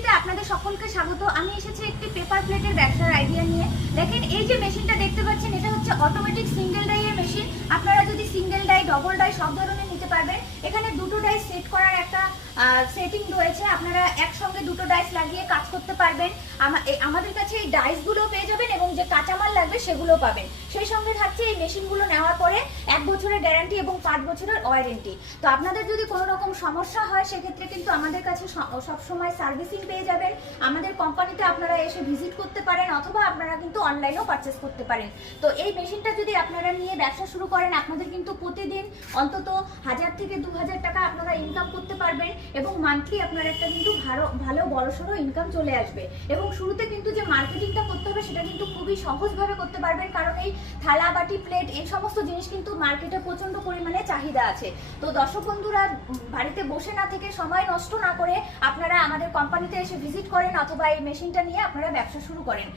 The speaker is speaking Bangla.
টিভিতে আপনাদের সকলকে স্বাগত। আমি এসেছি একটি পেপার প্লেটের ব্যবসার আইডিয়া নিয়ে। দেখেন এই যে মেশিনটা দেখতে পাচ্ছেন, এটা হচ্ছে অটোমেটিক সিঙ্গেল ডাইয়ের মেশিন। আপনারা যদি সিঙ্গেল ডাই, ডবল ডাই সব ধরনের নিতে পারবেন। এখানে দুটো ডাই সেট করার একটা সেটিং রয়েছে, আপনারা একসঙ্গে দুটো ডাইস লাগিয়ে কাজ করতে পারবেন। আমাদের কাছে এই ডাইসগুলো পেয়ে যাবেন এবং যে কাঁচামাল লাগবে সেগুলো পাবেন। সেই সঙ্গে থাকছে এই মেশিনগুলো নেওয়ার পরে 1 বছরের গ্যারান্টি এবং 5 বছরের ওয়ারেন্টি। তো আপনাদের যদি কোনো রকম সমস্যা হয় সেক্ষেত্রে কিন্তু আমাদের কাছে সবসময় সার্ভিসিং পেয়ে যাবেন। আমাদের কোম্পানিতে আপনারা এসে ভিজিট করতে পারেন অথবা আপনারা কিন্তু অনলাইনেও পারচেস করতে পারেন। তো এই মেশিনটা যদি আপনারা নিয়ে ব্যবসা শুরু করেন, আপনাদের কিন্তু প্রতিদিন অন্তত 1000 থেকে 2000 টাকা আপনারা ইনকাম করতে পারবেন এবং মান্থলি আপনার একটা কিন্তু ভালো বড়সড় ইনকাম চলে আসবে। এবং শুরুতে কিন্তু যে মার্কেটিংটা করতে হবে সেটা কিন্তু খুবই সহজভাবে করতে পারবেন, কারণ এই থালা, বাটি, প্লেট এই সমস্ত জিনিস কিন্তু মার্কেটে প্রচন্ড পরিমাণে চাহিদা আছে। তো দর্শক বন্ধুরা, বাড়িতে বসে না থেকে, সময় নষ্ট না করে আপনারা আমাদের কোম্পানিতে এসে ভিজিট করেন অথবা এই মেশিনটা নিয়ে আপনারা ব্যবসা শুরু করেন।